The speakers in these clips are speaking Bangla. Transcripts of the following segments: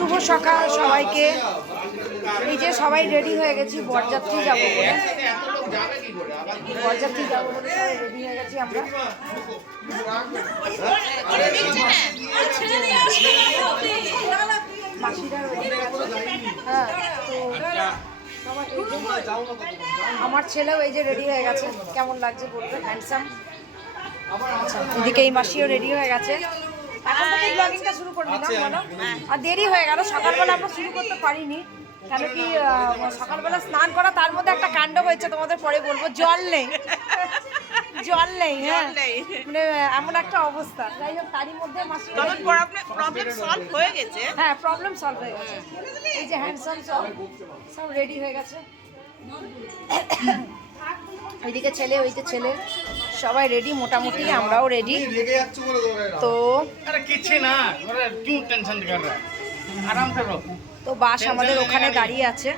শুভ সকাল সবাইকে। এই যে সবাই রেডি হয়ে গেছি, বরযাত্রী যাব বরযাত্রী যাব রেডি হয়ে গেছি আমরা। হয়ে আমার ছেলেও এই যে রেডি হয়ে গেছে। কেমন লাগছে বলবে? হ্যান্ডসাম আচ্ছা এদিকে এই মাসিও রেডি হয়ে গেছে। এখন থেকে ব্লগিংটা শুরু করে দিলাম বলো। আর দেরি হয়ে গেল সকালবেলা আমরা শুরু করতে পারিনি। কেন কি সকালবেলা স্নান করা তার মধ্যে একটা কাণ্ড হয়েছে তোমাদের পরে বলব। জল নেই। জল নেই হ্যাঁ। মানে এমন একটা অবস্থা। যাই হোক তারই মধ্যে মাসি প্রবলেম সলভ হয়ে গেছে। হ্যাঁ প্রবলেম সলভ হয়ে গেছে। এই যে হ্যান্ডসাম সব সব রেডি হয়ে গেছে। ওইদিকে ছেলে ওইদিকে ছেলে। সবাই রেডি মোটামুটি আমরাও রেডি তো তো বাস আমাদের ওখানে দাঁড়িয়ে আছে।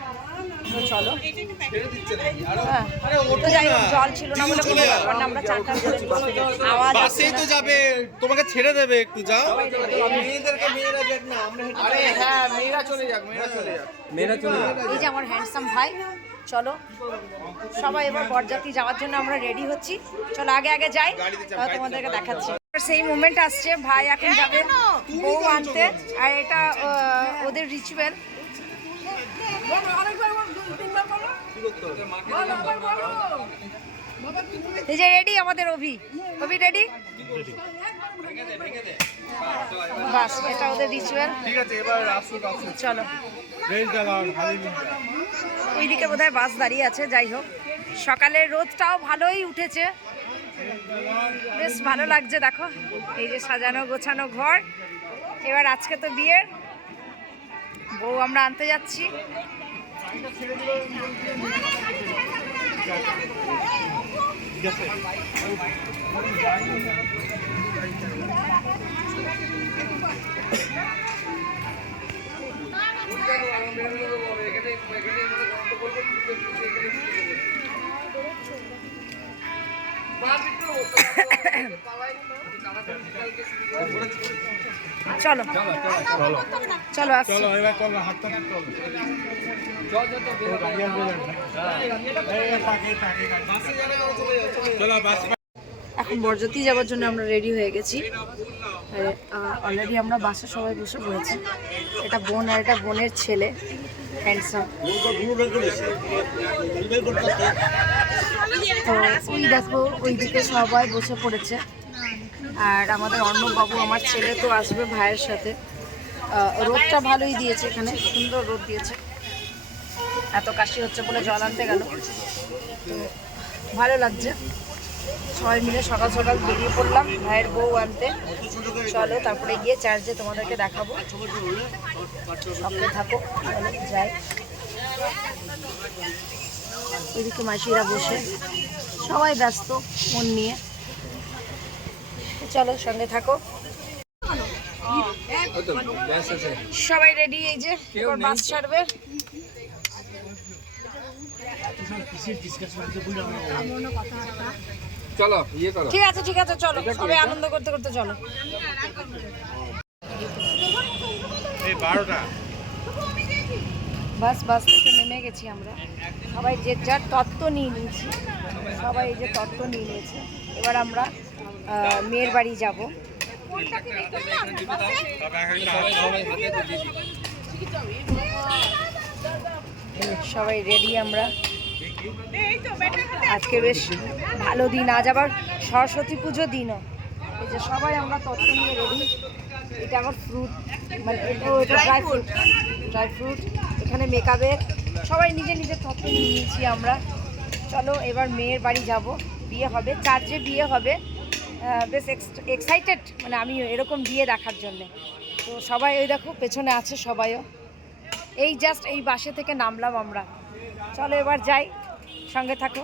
হ্যাঁ। ছিল না ব্যাপার না আমরা আওয়াজ তোমাকে ছেড়ে দেবে হ্যাঁ, আমার হ্যান্ডসাম ভাই। চলো সবাই এবার বরযাত্রী যাওয়ার জন্য আমরা রেডি হচ্ছি। চলো আগে আগে যাই তোমাদেরকে দেখাচ্ছি। সেই মোমেন্ট আসছে ভাই এখন যাবে বউ আনতে আর এটা ওদের রিচুয়াল এই যে রেডি আমাদের অভি। অভি রেডি বাস এটা ওদের রিচুয়াল ঠিক আছে এবার চলো। ওইদিকে বোধহয় বাস দাঁড়িয়ে আছে, যাই হোক। সকালের রোদটাও ভালোই উঠেছে। বেশ ভালো লাগছে, দেখো। এই যে সাজানো গোছানো ঘর। এবার আজকে তো বিয়ের। বউ আমরা আনতে যাচ্ছি। চলো। চলো চলো এবার চলো হাতটা চলো এখন বরযাত্রী যাওয়ার জন্য আমরা রেডি হয়ে গেছি। অলরেডি আমরা বাসে সবাই বসে পড়েছি। এটা বোন আর এটা বোনের ছেলে হ্যান্ডসাম তো ওই দেখো ওইদিকে সবাই বসে পড়েছে। আর আমাদের অর্ণববাবু, আমার ছেলে তো আসবে ভাইয়ের সাথে। রোদটা ভালোই দিয়েছে এখানে, সুন্দর রোদ দিয়েছে। এত কাশি হচ্ছে বলে জল আনতে গেল। ভালো লাগছে। সবাই মিলে সকাল সকাল বেরিয়ে পড়লাম ভাইয়ের বউ আনতে। চলো, তারপরে গিয়ে চার্জে তোমাদেরকে দেখাবো। সঙ্গে থাকো যাই। ওইদিকে মাসিরা বসে। সবাই ব্যস্ত মন নিয়ে। চলো সঙ্গে থাকো। সবাই রেডি এই যে এবার বাস ছাড়বে। চলো ইয়ে করো। ঠিক আছে ঠিক আছে চলো সবাই আনন্দ করতে করতে চলো। বারোটা। বাস বাস থেকে নেমে গেছি আমরা। সবাই যে যার তত্ত্ব নিয়ে নিয়েছি সবাই এই যে তত্ত্ব নিয়ে নিয়েছে। এবার আমরা মেয়ের বাড়ি যাব। সবাই রেডি আমরা। আজকে বেশ ভালো দিন। আজ আবার সরস্বতী পুজো দিনও। এই যে সবাই আমরা তত্ত্ব নিয়ে রেডি এটা আবার ফ্রুট মানে এটা ড্রাই ফ্রুট ড্রাই ফ্রুট এখানে মেকআপের সবাই নিজে নিজের তত্ত্ব নিয়ে নিয়েছি আমরা। চলো, এবার মেয়ের বাড়ি যাব। বিয়ে হবে। চার্চে বিয়ে হবে বেশ এক্সাইটেড মানে আমি এরকম বিয়ে দেখার জন্যে। তো সবাই ওই দেখো, পেছনে আছে সবাইও। এই জাস্ট এই বাসে থেকে নামলাম আমরা। চলো এবার যাই, সঙ্গে থাকো।